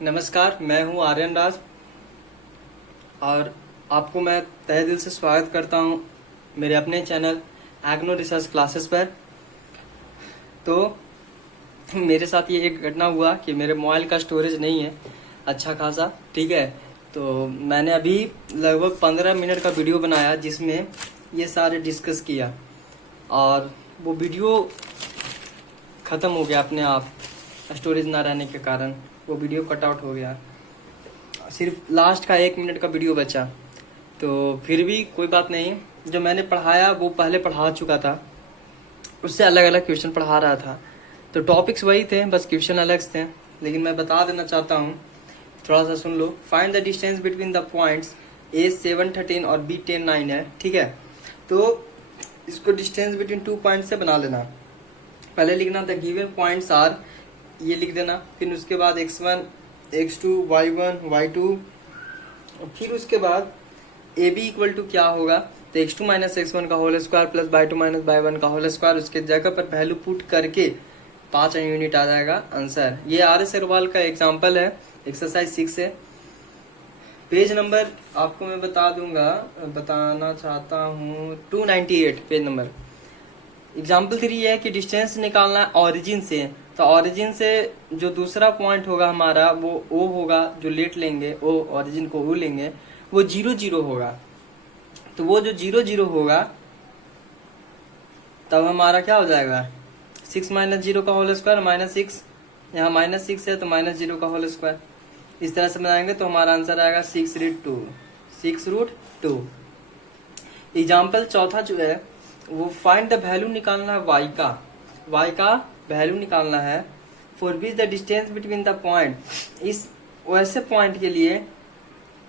नमस्कार, मैं हूं आर्यन राज और आपको मैं तहे दिल से स्वागत करता हूं मेरे अपने चैनल एग्नो रिसर्च क्लासेस पर। तो मेरे साथ ये एक घटना हुआ कि मेरे मोबाइल का स्टोरेज नहीं है अच्छा खासा, ठीक है। तो मैंने अभी लगभग 15 मिनट का वीडियो बनाया जिसमें ये सारे डिस्कस किया और वो वीडियो ख़त्म हो गया अपने आप, स्टोरेज ना रहने के कारण वो वीडियो कट आउट हो गया। सिर्फ लास्ट का 1 मिनट का वीडियो बचा। तो फिर भी कोई बात नहीं, जो मैंने पढ़ाया वो पहले पढ़ा चुका था, उससे अलग अलग क्वेश्चन पढ़ा रहा था। तो टॉपिक्स वही थे, बस क्वेश्चन अलग थे। लेकिन मैं बता देना चाहता हूँ, थोड़ा सा सुन लो। Find the distance between the points A 7 13 और B 10 9 है, ठीक है। तो इसको डिस्टेंस बिटवीन 2 पॉइंट से बना लेना। पहले लिखना द गिवन पॉइंट्स आर, ये लिख देना। फिर उसके बाद x1 x2 y1 y2, फिर उसके बाद AB इक्वल टू क्या होगा, तो x2 माइनस x1 का whole square plus y2 minus y1 का होल स्क्वायर। उसके जगह पर वैल्यू पुट करके 5 यूनिट आ जाएगा आंसर। ये RS अग्रवाल का एग्जाम्पल है, एक्सरसाइज 6 है। पेज नंबर आपको मैं बताना चाहता हूँ 298 पेज नंबर। एग्जाम्पल 3 है कि डिस्टेंस निकालना है ऑरिजिन से। तो ऑरिजिन से जो दूसरा पॉइंट होगा हमारा वो O होगा, जो लेट लेंगे O, ऑरिजिन को O लेंगे, वो 0 0 होगा। तो वो जो 0 0 होगा तब हमारा क्या हो जाएगा, 6 माइनस 0 का होल स्क्वायर माइनस 6, यहाँ माइनस 6 है तो माइनस 0 का होल स्क्वायर। इस तरह से बनाएंगे तो हमारा आंसर आएगा 6√2। एग्जाम्पल चौथा जो है वो फाइंड द वैल्यू निकालना है y का वैल्यू निकालना है for which the distance between the point. इस वैसे पॉइंट के लिए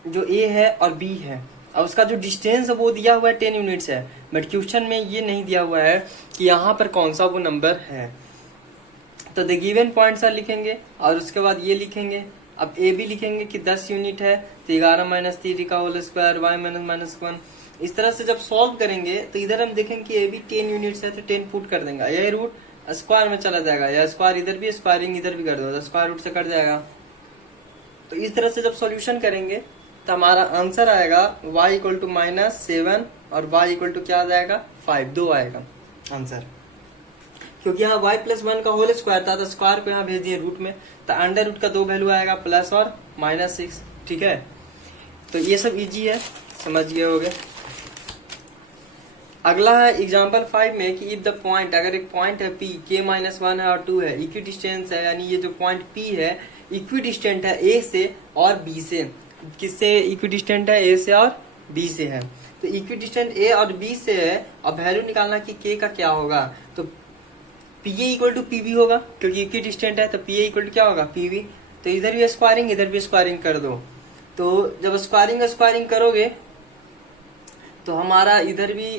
जो A है और B है, और उसका जो डिस्टेंस है वो दिया हुआ है 10 यूनिट्स है, बट क्वेश्चन में ये नहीं दिया हुआ है कि यहाँ पर कौन सा वो नंबर है। तो द गिवन पॉइंट्स लिखेंगे और उसके बाद ये लिखेंगे। अब A B लिखेंगे कि 10 यूनिट है तो 11 माइनस 3 का होल स्क्वायर y माइनस 1। इस तरह से जब सॉल्व करेंगे तो इधर हम देखेंगे कि A B 10 यूनिट्स है तो 10 पुट कर देंगे, यह रूट स्क्वायर में चला जाएगा, या स्क्वायर इधर भी स्क्वायरिंग इधर भी कर दो तो स्क्वायर रूट से कट जाएगा। तो इस तरह से जब सॉल्यूशन करेंगे तो हमारा आंसर आएगा y इक्वल टू -7 और y इक्वल टू क्या आ जाएगा 5, 2 आएगा आंसर। क्योंकि यहाँ y प्लस 1 का होल स्क्वायर था तो स्क्वायर को यहाँ भेज दिए रूट में, तो अंडर रूट का 2 वैल्यू आएगा प्लस और -6, ठीक है। तो ये सब इजी है, समझ गए होगे। अगला है एग्जाम्पल 5 में कि इफ द पॉइंट, अगर एक पॉइंट है P K माइनस 1 है और 2 है, इक्वी डिस्टेंस है, यानी ये जो पॉइंट P है इक्वी डिस्टेंट है A से और B से। किससे इक्वी डिस्टेंट है, A से और B से है। तो इक्वी डिस्टेंट A और B से है, अब वैल्यू निकालना कि K का क्या होगा। तो PA इक्वल टू PB होगा, क्योंकि इक्वी डिस्टेंट है तो PA इक्वल टू क्या होगा PB। तो इधर भी स्क्वायरिंग इधर भी स्क्वायरिंग कर दो। तो जब स्क्वायरिंग करोगे तो हमारा इधर भी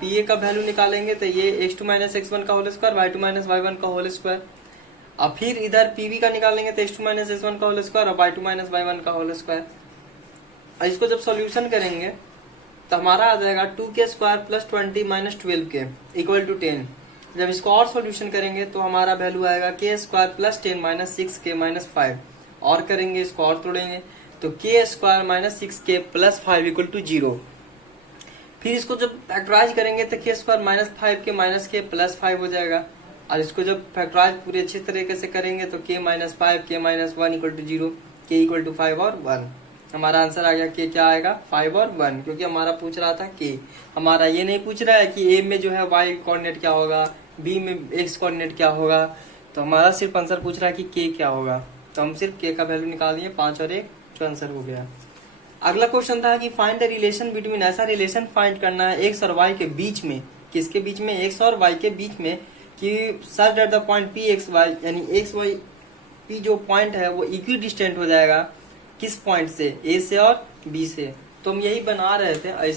PA का वैल्यू निकालेंगे तो ये x2 माइनस x1 का whole square y2 minus y1 का होल स्क्वायर। अब फिर इधर PB का निकालेंगे तो x2 माइनस x1 का होल स्क्वायर और y2 माइनस y1 का होल स्क्वायर। इसको जब सॉल्यूशन करेंगे तो हमारा आ जाएगा 2k square plus 20 minus 12k equal to 10। जब इसको और सॉल्यूशन करेंगे तो हमारा वैल्यू आएगा k square plus 10 minus 6k minus 5। और करेंगे इसको और तोड़ेंगे तो k square minus 6k plus 5 equal to 0। फिर इसको जब फैक्टराइज करेंगे तो k square minus 5k minus k plus 5 हो जाएगा। और इसको जब फैक्टराइज पूरी अच्छी तरीके से करेंगे तो k minus 5 k minus 1 equal to 0, k equal to 5 और 1। हमारा आंसर आ गया k क्या आएगा 5 और 1, क्योंकि हमारा पूछ रहा था k। हमारा ये नहीं पूछ रहा है कि a में जो है y कोऑर्डिनेट क्या होगा, b में x कोऑर्डिनेट क्या होगा। तो हमारा सिर्फ आंसर पूछ रहा है कि k क्या होगा। तो हम सिर्फ k का वैल्यू निकाल दिए, 5 और 1, जो आंसर हो गया। अगला क्वेश्चन था कि फाइंड द रिलेशन बिटवीन, ऐसा रिलेशन फाइंड करना है x और y के बीच में। किसके बीच में, x और y के बीच में, कि such that the point p x y, यानी x y p जो पॉइंट है वो इक्वी डिस्टेंट हो जाएगा किस पॉइंट से, a से और b से। तो हम यही बना रहे थे,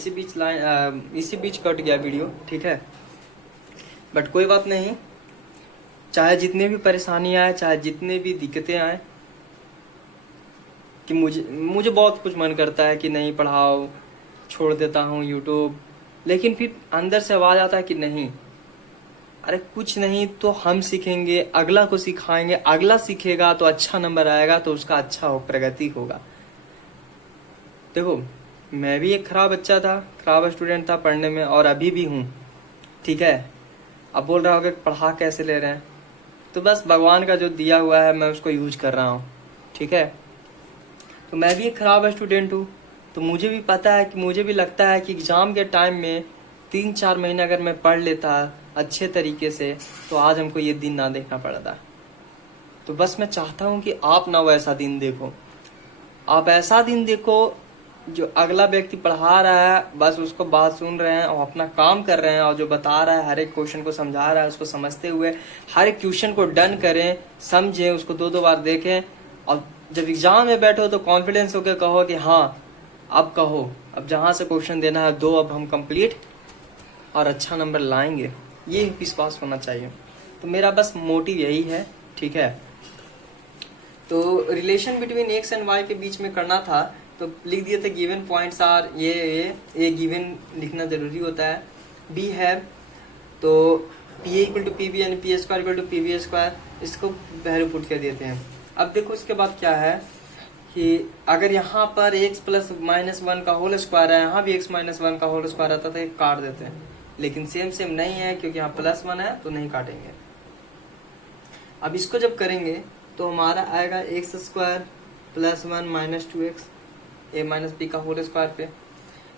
इसी बीच कट गया वीडियो, ठीक है। बट कोई बात नहीं, चाहे जितने भी परेशानी आए, चाहे जितने भी दिक्कतें आए, कि मुझे बहुत कुछ मन करता है कि नहीं पढ़ाओ, छोड़ देता हूँ यूट्यूब, लेकिन फिर अंदर से आवाज आता है कि नहीं, अरे कुछ नहीं तो हम सीखेंगे, अगला को सिखाएंगे, अगला सीखेगा तो अच्छा नंबर आएगा, तो उसका अच्छा प्रगति होगा। देखो मैं भी एक खराब बच्चा था, खराब स्टूडेंट था पढ़ने में, और अभी भी हूँ, ठीक है। अब बोल रहा होगा पढ़ा कैसे ले रहे हैं, तो बस भगवान का जो दिया हुआ है मैं उसको यूज कर रहा हूँ, ठीक है। तो मैं भी एक खराब स्टूडेंट हूँ, तो मुझे भी पता है कि, मुझे भी लगता है कि एग्जाम के टाइम में 3-4 महीने अगर मैं पढ़ लेता अच्छे तरीके से, तो आज हमको ये दिन ना देखना पड़ता। तो बस मैं चाहता हूँ कि आप ना वैसा दिन देखो, आप ऐसा दिन देखो जो अगला व्यक्ति पढ़ा रहा है बस उसको बात सुन रहे हैं और अपना काम कर रहे हैं, और जो बता रहा है हर एक क्वेश्चन को समझा रहा है उसको समझते हुए हर एक क्वेश्चन को डन करें, समझें, उसको 2-2 बार देखें, और जब एग्जाम में बैठो तो कॉन्फिडेंस होकर कहो कि हाँ अब कहो, अब जहाँ से क्वेश्चन देना है दो, अब हम कंप्लीट और अच्छा नंबर लाएंगे, ये विश्वास होना चाहिए। तो मेरा बस मोटिव यही है, ठीक है। तो relation between X and Y के बीच में करना था, तो लिख दिए थे गिवन पॉइंट्स आर ये गिवन लिखना जरूरी होता है। बी है तो P A equal to P B यानी P A square equal to P B square, इसको वैल्यू पुट कर देते हैं। अब देखो इसके बाद क्या है कि अगर यहाँ पर x प्लस माइनस 1 का होल स्क्वायर है, यहाँ भी x माइनस 1 का होल स्क्वायर आता था, काट देते हैं, लेकिन सेम नहीं है क्योंकि यहाँ प्लस 1 है तो नहीं काटेंगे। अब इसको जब करेंगे तो हमारा आएगा x square plus 1 minus 2x ए माइनस बी का होल स्क्वायर पे,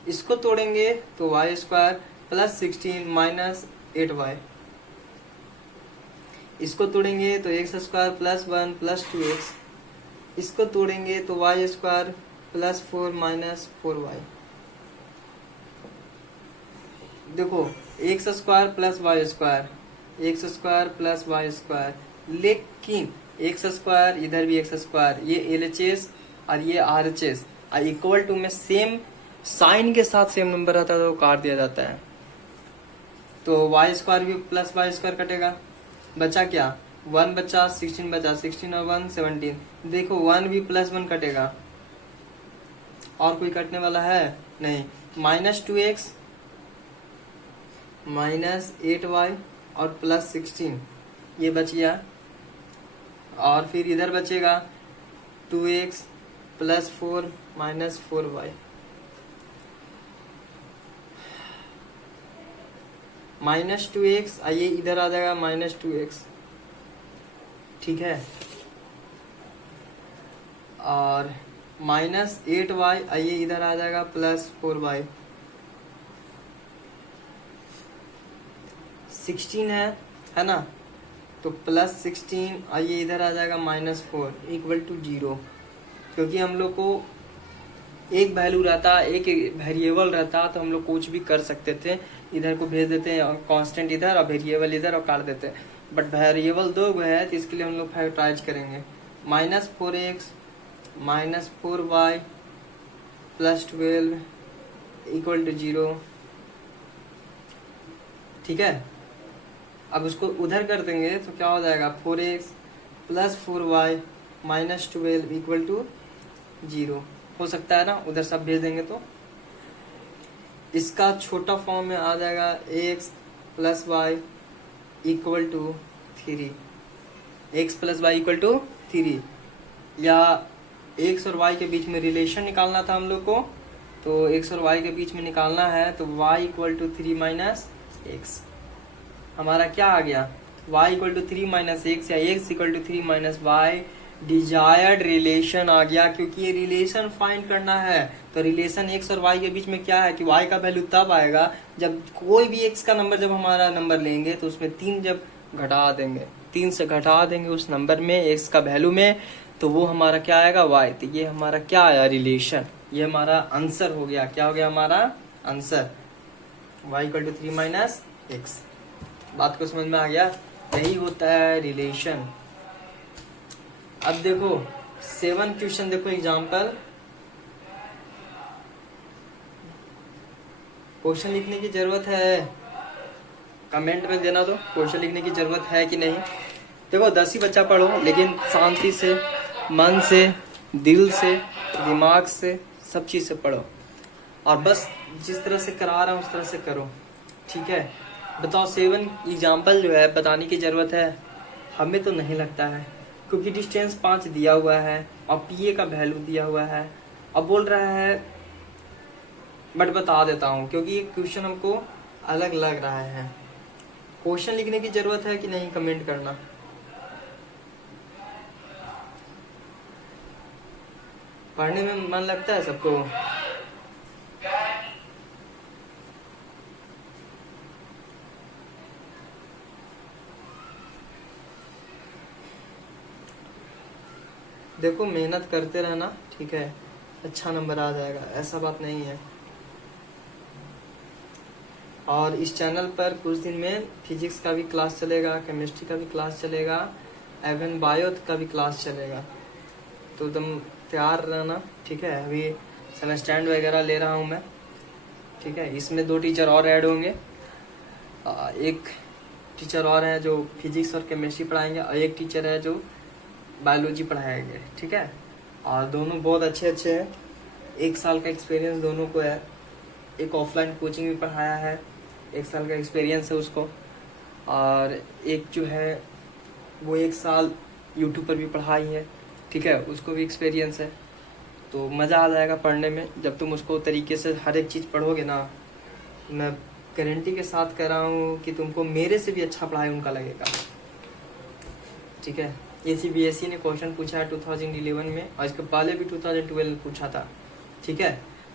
इसको तोड़ेंगे तो Y square plus 16 minus 8y, इसको तोड़ेंगे तो X square plus 1 plus 2x, इसको तोड़ेंगे तो Y square plus 4 minus 4y। देखो X square plus Y square, X square plus Y square, लेकिन एक्स स्क्वायर इधर भी एक्स स्क्वायर, ये LHS और ये RHS इक्वल टू में सेम साइन के साथ सेम नंबर रहता है तो काट दिया जाता है। तो वाई स्क्वायर भी प्लस वाई स्क्वायर कटेगा, बचा क्या 1 बचा, 16 बचा, 16 और 1 17। देखो 1 भी प्लस 1 कटेगा, और कोई कटने वाला है नहीं, माइनस 2x माइनस 8y और प्लस 16 ये बच गया, और फिर इधर बचेगा 2x plus 4 minus 4y, minus 2x आइए इधर आ जाएगा माइनस 2x, ठीक है, और माइनस 8y आइए इधर आ जाएगा प्लस 4y, 16 है ना, तो प्लस 16 आइए इधर आ जाएगा माइनस 4 इक्वल टू 0, क्योंकि हम लोग को एक वैल्यू रहता, एक वेरिएबल रहता तो हम लोग कुछ भी कर सकते थे, इधर को भेज देते हैं कांस्टेंट इधर और वेरिएबल इधर और काट देते हैं, बट वेरिएबल 2 है तो इसके लिए हम लोग फैक्टराइज करेंगे, minus 4x minus 4y plus 12 equal to 0, ठीक है। अब उसको उधर कर देंगे तो क्या हो जाएगा 4x plus 4y minus 12 equal to 0, हो सकता है ना, उधर सब भेज देंगे तो इसका छोटा फॉर्म में आ जाएगा x plus Y equal to 3, x plus Y equal to 3, या x और y के बीच में रिलेशन निकालना था हम लोग को, तो x और y के बीच में निकालना है तो y equal to 3 minus X, हमारा क्या आ गया y equal to 3 minus X या x equal to 3 minus Y, desired relation आ गया, क्योंकि ये रिलेशन फाइंड करना है। तो रिलेशन x और y के बीच में क्या है कि y का वैल्यू तब आएगा जब कोई भी x का नंबर, जब हमारा नंबर लेंगे तो उसमें 3 जब घटा देंगे, 3 से घटा देंगे उस नंबर में x का वैल्यू में, तो वो हमारा क्या आएगा y। तो ये हमारा क्या आया रिलेशन, ये हमारा आंसर हो गया, क्या हो गया हमारा answer, y equal to 3 minus X. बात को समझ में आ गया, यही होता है रिलेशन। अब देखो 7 क्वेश्चन देखो एग्जाम्पल, क्वेश्चन लिखने की जरूरत है, कमेंट में देना तो क्वेश्चन लिखने की जरूरत है कि नहीं। देखो 10 ही बच्चा पढ़ो, लेकिन शांति से, मन से, दिल से, दिमाग से, सब चीज से पढ़ो, और बस जिस तरह से करा रहा हूँ उस तरह से करो, ठीक है। बताओ 7 एग्जाम्पल जो है बताने की जरूरत है? हमें तो नहीं लगता है, क्योंकि डिस्टेंस 5 दिया हुआ है और पीए का वैल्यू दिया हुआ है। अब बोल रहा है, बट बता देता हूँ क्योंकि क्वेश्चन हमको अलग लग रहा है। क्वेश्चन लिखने की जरूरत है कि नहीं, कमेंट करना। पढ़ने में मन लगता है सबको? देखो मेहनत करते रहना, ठीक है, अच्छा नंबर आ जाएगा, ऐसा बात नहीं है। और इस चैनल पर कुछ दिन में फिजिक्स का भी क्लास चलेगा, केमिस्ट्री का भी क्लास चलेगा, एवं बायो का भी क्लास चलेगा, तो तुम तैयार रहना, ठीक है। अभी सेमेस्टैंड वगैरह ले रहा हूँ मैं, ठीक है। इसमें 2 टीचर और ऐड होंगे, एक टीचर और है जो फिजिक्स और केमिस्ट्री पढ़ाएंगे, और एक टीचर है जो बायोलॉजी पढ़ाएंगे, ठीक है। और दोनों बहुत अच्छे हैं, 1 साल का एक्सपीरियंस दोनों को है। एक ऑफलाइन कोचिंग भी पढ़ाया है, 1 साल का एक्सपीरियंस है उसको, और एक जो है वो 1 साल यूट्यूब पर भी पढ़ाई है, ठीक है, उसको भी एक्सपीरियंस है। तो मज़ा आ जाएगा पढ़ने में जब तुम उसको तरीके से हर एक चीज़ पढ़ोगे ना। मैं गारंटी के साथ कह रहा हूँ कि तुमको मेरे से भी अच्छा पढ़ाई उनका लगेगा, ठीक है। ये CBSE ने क्वेश्चन पूछा है 2011 में, और इसके पहले भी 2012 में पूछा था, ठीक है।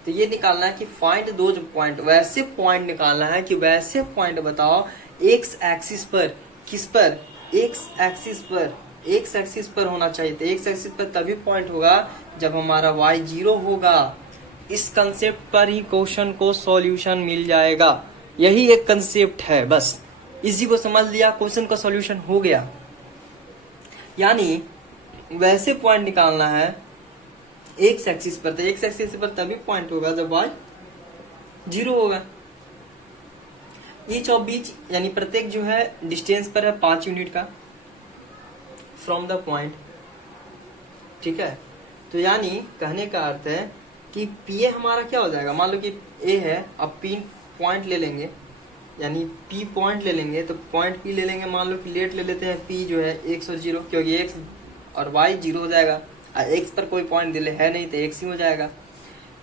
तो ये निकालना है कि फाइंड दो जो पॉइंट, वैसे पॉइंट निकालना है कि वैसे पॉइंट बताओ एक्स एक्सिस पर, किस पर, एक्स एक्सिस पर होना चाहिए। तो एक्स एक्सिस पर तभी पॉइंट होगा जब हमारा y 0 होगा। इस कंसेप्ट पर ही क्वेश्चन को सॉल्यूशन मिल जाएगा, यही एक कंसेप्ट है, बस इसी को समझ लिया, क्वेश्चन का सॉल्यूशन हो गया। यानी वैसे पॉइंट निकालना है एक्स एक्सिस पर, तो एक्स एक्सिस पर तभी पॉइंट होगा जब y 0 होगा। ईच ऑफ बीच यानी प्रत्येक जो है डिस्टेंस पर है 5 यूनिट का फ्रॉम द पॉइंट, ठीक है। तो यानी कहने का अर्थ है कि पी हमारा क्या हो जाएगा, मान लो कि ए है, अब पी पॉइंट ले लेंगे, यानी पी पॉइंट ले लेंगे, तो पॉइंट पी ले लेंगे, मान लो कि लेट ले लेते हैं पी जो है एक्स और 0, क्योंकि एक्स और वाई 0 हो जाएगा, एक्स पर कोई पॉइंट दिले है नहीं तो एक्स ही हो जाएगा।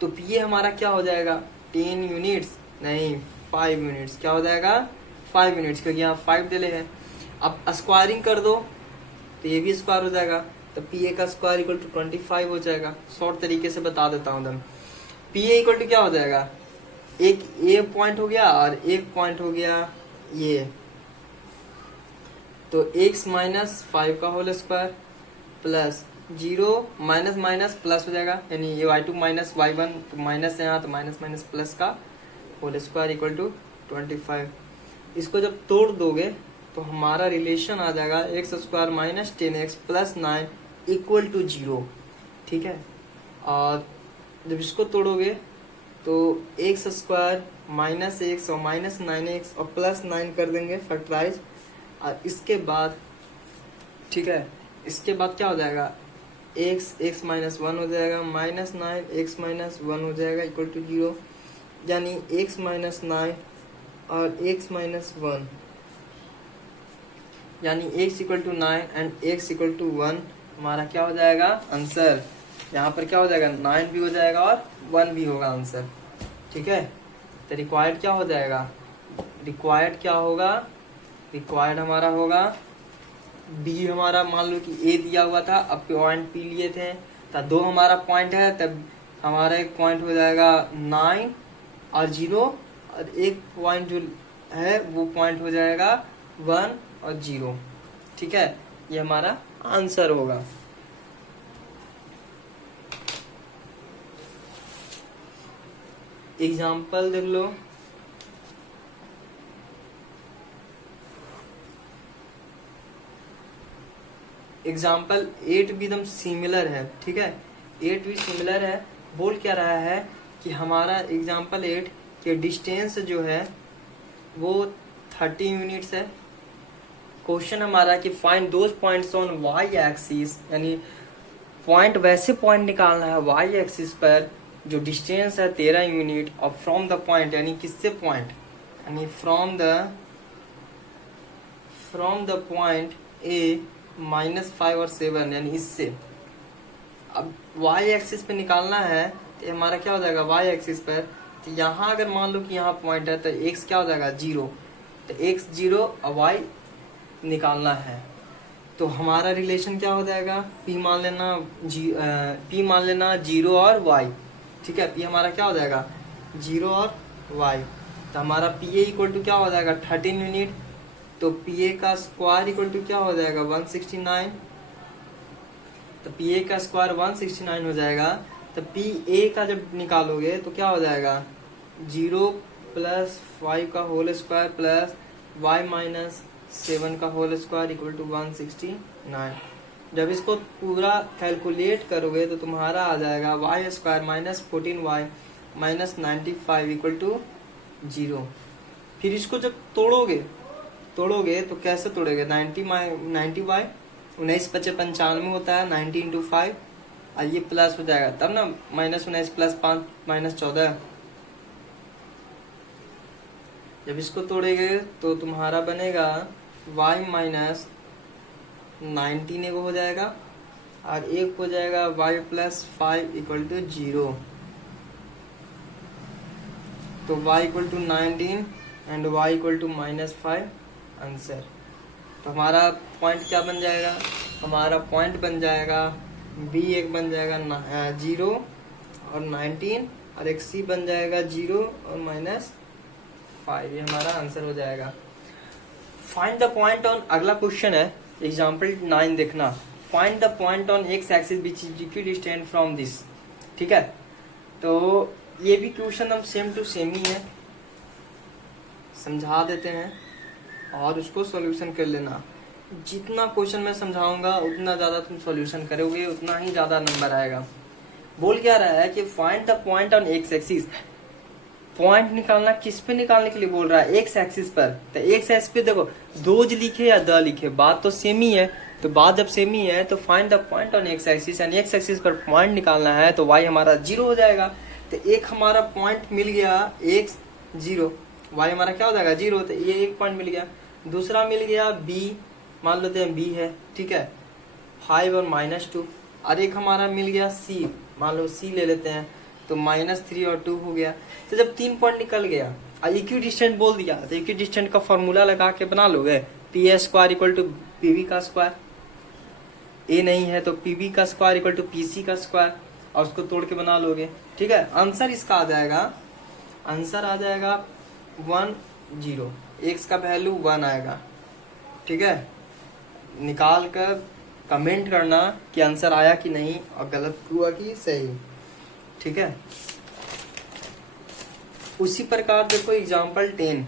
तो पी हमारा क्या हो जाएगा, 10 यूनिट्स नहीं 5 यूनिट्स, क्या हो जाएगा 5 यूनिट्स, क्योंकि यहाँ 5 दिले हैं। अब स्क्वायरिंग कर दो तो ये भी स्क्वायर हो जाएगा, तो पी ए का स्क्वायर इक्वल टू 25 हो जाएगा। शॉर्ट तरीके से बता देता हूँ दम, पी ए इक्वल टू क्या हो जाएगा, एक ए पॉइंट हो गया और एक पॉइंट हो गया ये, तो x माइनस 5 का whole square plus 0 minus minus plus हो जाएगा, यानी ये y2 माइनस y1, तो माइनस है यहाँ, तो माइनस माइनस प्लस का होल स्क्वायर इक्वल टू 25। इसको जब तोड़ दोगे तो हमारा रिलेशन आ जाएगा X square minus 10x plus 9 equal to 0, ठीक है। और जब इसको तोड़ोगे तो एक्स स्क्वायर माइनस एक्स और माइनस 9x और प्लस 9 कर देंगे फैक्टराइज, और इसके बाद, ठीक है, इसके बाद क्या हो जाएगा, एक्स माइनस 1 हो जाएगा, माइनस 9 एक्स माइनस 1 हो जाएगा इक्वल टू 0, यानी एक्स माइनस 9 और एक्स माइनस 1, यानी x equal to 9 and x equal to 1 हमारा क्या हो जाएगा आंसर। यहाँ पर क्या हो जाएगा, 9 भी हो जाएगा और 1 भी होगा आंसर, ठीक है। तो रिक्वायर्ड क्या हो जाएगा, रिक्वायर्ड क्या होगा, रिक्वायर्ड हमारा होगा बी, हमारा मान लो कि ए दिया हुआ था, अब पॉइंट पी लिए थे, तो 2 हमारा पॉइंट है, तब हमारा एक पॉइंट हो जाएगा 9 और 0, और एक पॉइंट जो है वो पॉइंट हो जाएगा 1 और 0, ठीक है। ये हमारा आंसर होगा। एग्जाम्पल देख लो, एग्जाम्पल 8 भी एकदम सिमिलर है, ठीक है, 8 भी सिमिलर है। बोल क्या रहा है कि हमारा एग्जाम्पल 8 के डिस्टेंस जो है वो 30 यूनिट्स है। क्वेश्चन हमारा कि find those points on Y axis, यानी पॉइंट वैसे पॉइंट निकालना है वाई एक्सिस पर जो डिस्टेंस है 13 यूनिट, और फ्रॉम द पॉइंट, यानी किससे पॉइंट, यानी from the from the point A -5 और 7, यानी इससे। अब वाई एक्सिस पे निकालना है तो हमारा क्या हो जाएगा, वाई एक्सिस पर, तो यहाँ अगर मान लो कि यहाँ पॉइंट है तो एक्स क्या हो जाएगा 0, तो एक्स 0 और वाई निकालना है। तो हमारा रिलेशन क्या हो जाएगा, पी मान लेना 0 और वाई, ठीक है। पी हमारा क्या हो जाएगा 0 और वाई, तो हमारा पी ए इक्वल टू क्या हो जाएगा 13 यूनिट, तो पी ए का स्क्वायर इक्वल टू क्या हो जाएगा 169, तो पी ए का स्क्वायर 169 हो जाएगा। तो पी ए का जब निकालोगे तो क्या हो जाएगा 0 + 5 का होल स्क्वायर प्लस y - 7 का होल स्क्वायर इक्वल टू 169। जब इसको पूरा कैलकुलेट करोगे तो तुम्हारा आ जाएगा y² - 14y - 95 इक्वल टू 0। फिर इसको जब तोड़ोगे तो कैसे तोड़ोगे, 90y 19 × 5 = 95 होता है, 90 × 5, और ये प्लस हो जाएगा तब ना, -19 + 5 -14। जब इसको तोड़ेगे तो तुम्हारा बनेगा y - 19 एगो हो जाएगा, और एक हो जाएगा y + 5 इक्वल टू 0। तो y equal to 19 and y equal to -5 answer. तो हमारा पॉइंट क्या बन जाएगा, हमारा पॉइंट बन जाएगा B एक बन जाएगा 0 और 19, और एक C बन जाएगा 0 और -5। ये हमारा आंसर हो जाएगा। फाइंड द पॉइंट ऑन, अगला क्वेश्चन है एग्जाम्पल 9 देखना। Find the point on x axis which is equidistant from this, ठीक है। तो ये भी क्वेश्चन हम सेम टू सेम ही है, समझा देते हैं और उसको सॉल्यूशन कर लेना। जितना क्वेश्चन मैं समझाऊंगा उतना ज्यादा तुम सॉल्यूशन करोगे, उतना ही ज्यादा नंबर आएगा। बोल क्या रहा है कि find the point on x axis, point निकालना किस पे निकालने के लिए बोल रहा है, एक्स एक्सिस पर। तो एक्स एक्सिस पे देखो दोज लिखे या द लिखे, बात तो सेम ही है। तो बात जब सेम ही है तो find the point on x axis, यानी एक्स एक्सिस पर पॉइंट निकालना है, तो वाई हमारा 0 हो जाएगा। तो एक हमारा पॉइंट मिल गया एक्स 0, वाई हमारा क्या हो जाएगा 0, तो ये एक पॉइंट मिल गया। दूसरा मिल गया बी, मान लेते हैं बी है, ठीक है, 5 और -2। और एक हमारा मिल गया सी, मान लो सी ले लेते हैं, तो -3 और 2 हो गया। तो जब 3 पॉइंट निकल गया और इक्विडिस्टेंट बोल दिया, तो इक्विडिस्टेंट का फॉर्मूला लगा के बना लोगे, पी² इक्वल टू पीवी का स्क्वायर। ए नहीं है तो पीबी का स्क्वायर इक्वल टू पीसी का स्क्वायर, और उसको तोड़ के बना लोगे, ठीक है। आंसर इसका आ जाएगा, आंसर आ जाएगा 1 0, एक्स का वैल्यू 1 आएगा, ठीक है। निकाल कर कमेंट करना कि आंसर आया कि नहीं और गलत हुआ कि सही, ठीक है। उसी प्रकार देखो एग्जाम्पल 10,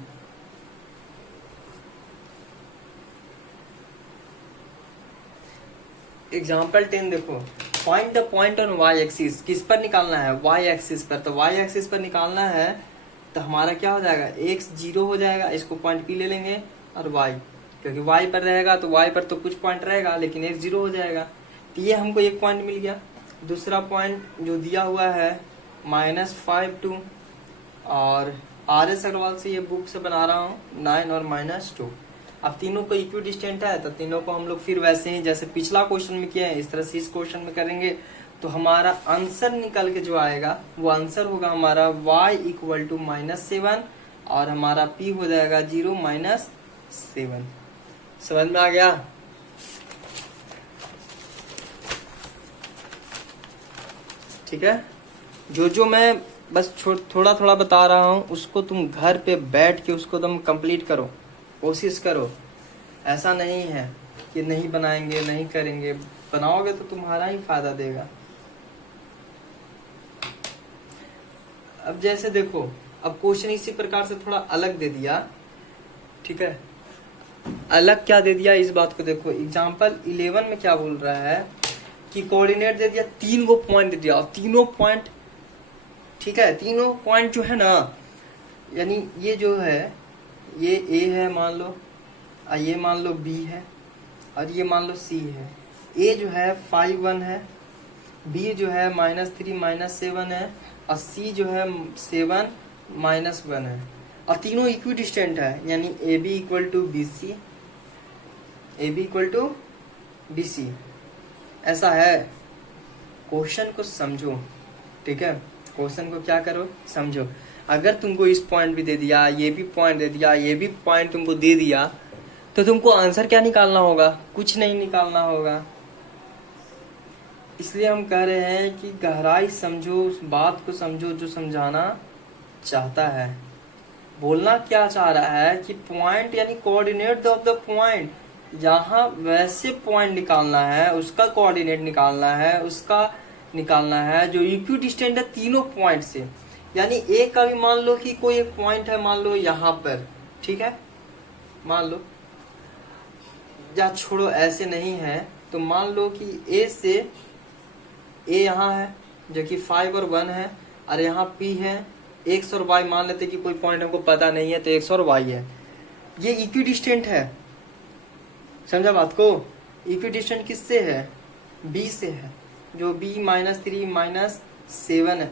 एग्जाम्पल 10 देखो। Find the point on Y axis, किस पर निकालना है, वाई एक्सिस पर। तो वाई एक्सिस पर निकालना है तो हमारा क्या हो जाएगा, एक्स 0 हो जाएगा, इसको पॉइंट पी ले लेंगे, और वाई, क्योंकि वाई पर रहेगा तो वाई पर तो कुछ पॉइंट रहेगा लेकिन एक्स 0 हो जाएगा। तो ये हमको एक पॉइंट मिल गया। दूसरा पॉइंट जो दिया हुआ है -5 2, और RS अग्रवाल से ये बुक से बना रहा हूँ 9 और -2। अब तीनों को इक्विडिस्टेंट है तो तीनों को हम लोग फिर वैसे ही जैसे पिछला क्वेश्चन में किए हैं इस तरह से इस क्वेश्चन में करेंगे। तो हमारा आंसर निकल के जो आएगा वो आंसर होगा हमारा y इक्वल टू -7, और हमारा p हो जाएगा 0 -7। समझ में आ गया। ठीक है, जो मैं बस थोड़ा थोड़ा बता रहा हूँ उसको तुम घर पे बैठ के उसको तुम कंप्लीट करो, कोशिश करो। ऐसा नहीं है कि नहीं बनाएंगे नहीं करेंगे, बनाओगे तो तुम्हारा ही फायदा देगा। अब जैसे देखो, अब क्वेश्चन इसी प्रकार से थोड़ा अलग दे दिया, ठीक है। अलग क्या दे दिया इस बात को देखो। एग्जाम्पल 11 में क्या बोल रहा है कि कोऑर्डिनेट दे दिया, 3 गो पॉइंट दे दिया, तीनों पॉइंट, ठीक है, तीनों पॉइंट जो है ना, यानी ये जो है ये A है मान लो, और ये मान लो B है, और ये मान लो C है। A जो है 5 1 है, B जो है -3 -7 है, और C जो है 7 -1 है, और तीनों इक्विडिस्टेंट है, यानी AB equal to BC, A B equal to B C, ऐसा है। क्वेश्चन को समझो, ठीक है, क्वेश्चन को क्या करो, समझो। अगर तुमको इस पॉइंट भी दे दिया, ये भी पॉइंट दे दिया, ये भी पॉइंट तुमको दे दिया, तो तुमको आंसर क्या निकालना होगा, कुछ नहीं निकालना होगा। इसलिए हम कह रहे हैं कि गहराई समझो, उस बात को समझो जो समझाना चाहता है। बोलना क्या चाह रहा है कि पॉइंट यानी कोऑर्डिनेट ऑफ द पॉइंट, यहाँ वैसे पॉइंट निकालना है, उसका कोऑर्डिनेट निकालना है, उसका निकालना है जो इक्विडिस्टेंट है तीनों पॉइंट से। यानी एक का भी मान लो कि कोई एक पॉइंट है, मान लो यहाँ पर, ठीक है, मान लो, या छोड़ो ऐसे नहीं है तो मान लो कि ए से, ए यहाँ है जो कि 5 और 1 है, और यहाँ पी है, एक्स और वाई मान लेते कि कोई पॉइंट हमको पता नहीं है तो एक्स और वाई है। ये इक्विडिस्टेंट है, समझा बात को। इक्विडिस्टेंट किससे है, बी से है, जो b -3 -7 है।